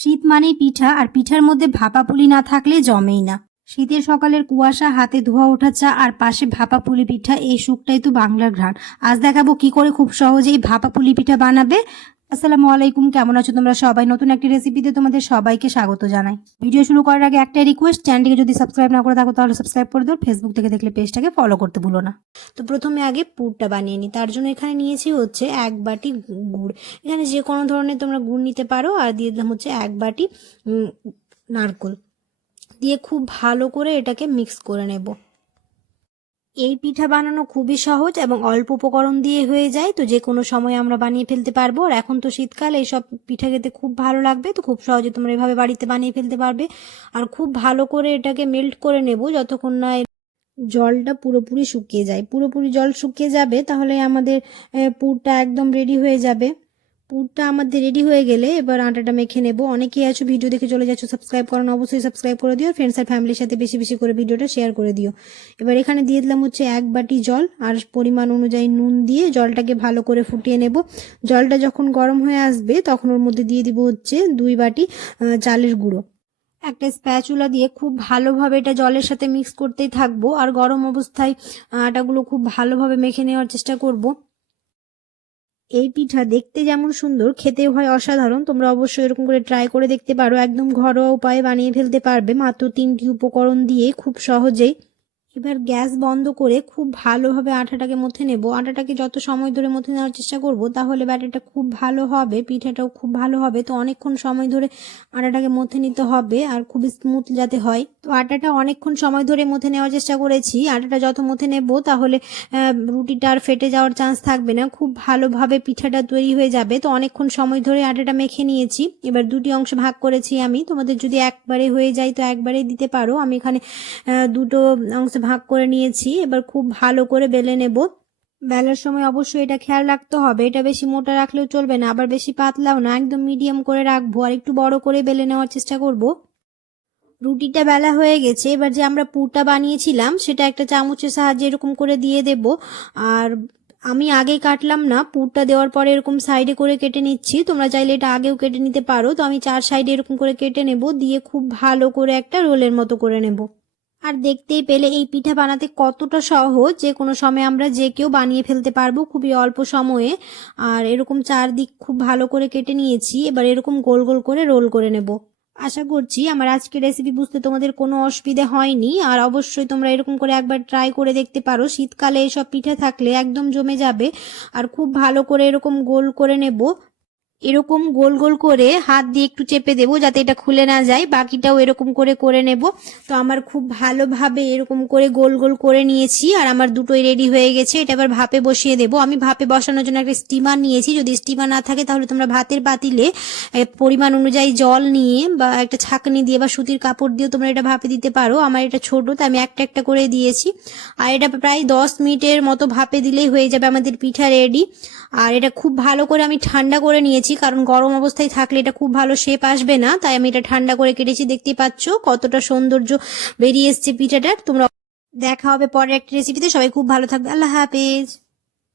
শীত মানেই পিঠা আর পিঠার মধ্যে ভাপা পুলি না থাকলে জমেই না শীতের সকালের কুয়াশা হাতে ধোয়া ওঠা চা আর পাশে ভাপা পুলি পিঠা এই সুখটাই তো বাংলার ঘ্রাণ আজ দেখাবো কি করে খুব সহজেই ভাপা পুলি পিঠা বানাবে আসসালামু আলাইকুম কেমন আছো তোমরা সবাই নতুন একটি রেসিপিতে তোমাদের সবাইকে স্বাগত জানাই ভিডিও শুরু করার আগে একটাই রিকোয়েস্ট চ্যানেলটিকে যদি সাবস্ক্রাইব না করে থাকো তাহলে সাবস্ক্রাইব করে দাও ফেসবুক থেকে দেখলে পেজটাকে ফলো করতে ভুলো না তো প্রথমে আগে পুরটা বানিয়ে নিই তার জন্য এখানে নিয়েছি হচ্ছে এক বাটি গুড় এখানে যে কোনো ধরনের তোমরা গুড় নিতে পারো আর দিয়ে দিলাম হচ্ছে এক বাটি নারকোল দিয়ে খুব ভালো করে এটাকে মিক্স করে নেবো এই পিঠা বানানো খুবই সহজ এবং অল্প উপকরণ দিয়ে হয়ে যায় তো যে কোনো সময় আমরা বানিয়ে ফেলতে পারবো আর এখন তো শীতকাল এইসব পিঠা খেতে খুব ভালো লাগবে তো খুব সহজে তোমরা এভাবে বাড়িতে বানিয়ে ফেলতে পারবে আর খুব ভালো করে এটাকে মেল্ট করে নেব যতক্ষণ না জলটা পুরোপুরি শুকিয়ে যায় পুরোপুরি জল শুকিয়ে যাবে তাহলে আমাদের পুরটা একদম রেডি হয়ে যাবে পুরটা আমাদের রেডি হয়ে গেলে এবার আটাটা মেখে নেব অনেকেই আছো ভিডিও দেখে চলে যাচ্ছ সাবস্ক্রাইব না অবশ্যই সাবস্ক্রাইব করে দিও ফ্রেন্ডস আর ফ্যামিলির সাথে বেশি বেশি করে ভিডিওটা শেয়ার করে দিও এবার এখানে দিয়ে দিলাম হচ্ছে এক বাটি জল আর পরিমাণ অনুযায়ী নুন দিয়ে জলটাকে ভালো করে ফুটিয়ে নেব জলটা যখন গরম হয়ে আসবে তখন ওর মধ্যে দিয়ে দিব হচ্ছে দুই বাটি চালের গুঁড়ো একটা স্প্যাচুলা দিয়ে খুব ভালোভাবে এটা জলের সাথে মিক্স করতেই থাকবো আর গরম অবস্থায় আটাগুলো খুব ভালোভাবে মেখে নেওয়ার চেষ্টা করব এই পিঠা দেখতে যেমন সুন্দর খেতেও হয় অসাধারণ তোমরা অবশ্যই এরকম করে ট্রাই করে দেখতে পারো একদম ঘরোয়া উপায়ে বানিয়ে ফেলতে পারবে মাত্র তিনটি উপকরণ দিয়ে খুব সহজেই এবার গ্যাস বন্ধ করে খুব ভালোভাবে আটাটাকে মথে নেব আটাটাকে যত সময় ধরে মথে নেওয়ার চেষ্টা করব তাহলে ব্যাটারটা খুব ভালো হবে পিঠাটাও খুব ভালো হবে তো অনেকক্ষণ সময় ধরে আটাটাকে মথে নিতে হবে আর খুব স্মুথ যাতে হয় তো আটাটা অনেকক্ষণ সময় ধরে মথে নেওয়ার চেষ্টা করেছি আটাটা যত মথে নেব তাহলে রুটিটা আর ফেটে যাওয়ার চান্স থাকবে না খুব ভালোভাবে পিঠাটা তৈরি হয়ে যাবে তো অনেকক্ষণ সময় ধরে আটাটা মেখে নিয়েছি এবার দুটি অংশ ভাগ করেছি আমি তোমাদের যদি একবারে হয়ে যায় তো একবারে দিতে পারো আমি এখানে দুটো অংশ ভাগ করে নিয়েছি এবার খুব ভালো করে বেলে নেব বেলার সময় অবশ্যই এটা খেয়াল রাখতে হবে এটা বেশি মোটা রাখলেও চলবে না আবার বেশি পাতলাও না একদম মিডিয়াম করে রাখবো আর একটু বড় করে বেলে নেওয়ার চেষ্টা করব রুটিটা বেলা হয়ে গেছে এবার যে আমরা পুরটা বানিয়েছিলাম সেটা একটা চামচের সাহায্যে এরকম করে দিয়ে দেব আর আমি আগে কাটলাম না পুরটা দেওয়ার পরে এরকম সাইডে করে কেটে নিচ্ছি তোমরা চাইলে এটা আগেও কেটে নিতে পারো তো আমি চার সাইডে এরকম করে কেটে নেব দিয়ে খুব ভালো করে একটা রোলের মতো করে নেবো আর দেখতেই পেলে এই পিঠা বানাতে কতটা সহজ যে কোনো সময় আমরা যে কেউ বানিয়ে ফেলতে পারবো খুবই অল্প সময়ে আর এরকম চারদিক খুব ভালো করে কেটে নিয়েছি এবার এরকম গোল গোল করে রোল করে নেব আশা করছি আমার আজকের রেসিপি বুঝতে তোমাদের কোনো অসুবিধে হয়নি আর অবশ্যই তোমরা এরকম করে একবার ট্রাই করে দেখতে পারো শীতকালে এসব পিঠা থাকলে একদম জমে যাবে আর খুব ভালো করে এরকম গোল করে নেব এরকম গোল গোল করে হাত দিয়ে একটু চেপে দেবো যাতে এটা খুলে না যায় বাকিটাও এরকম করে করে নেব তো আমার খুব ভালোভাবে এরকম করে গোল গোল করে নিয়েছি আর আমার দুটোই রেডি হয়ে গেছে এটা এবার ভাপে বসিয়ে দেবো আমি ভাপে বসানোর জন্য একটা স্টিমার নিয়েছি যদি স্টিমার না থাকে তাহলে তোমরা ভাতের পাতিলে পরিমাণ অনুযায়ী জল নিয়ে বা একটা ছাঁকনি দিয়ে বা সুতির কাপড় দিয়ে তোমরা এটা ভাপে দিতে পারো আমার এটা ছোটো তো আমি একটা একটা করে দিয়েছি আর এটা প্রায় দশ মিনিটের মতো ভাপে দিলেই হয়ে যাবে আমাদের পিঠা রেডি আর এটা খুব ভালো করে আমি ঠান্ডা করে নিয়েছি কেটেছি কারণ গরম অবস্থায় থাকলে এটা খুব ভালো শেপ আসবে না তাই আমি এটা ঠান্ডা করে কেটেছি দেখতে পাচ্ছ কতটা সৌন্দর্য বেরিয়ে এসছে পিঠাটার তোমরা দেখা হবে পরের একটা রেসিপিতে সবাই খুব ভালো থাকবে আল্লাহ হাফেজ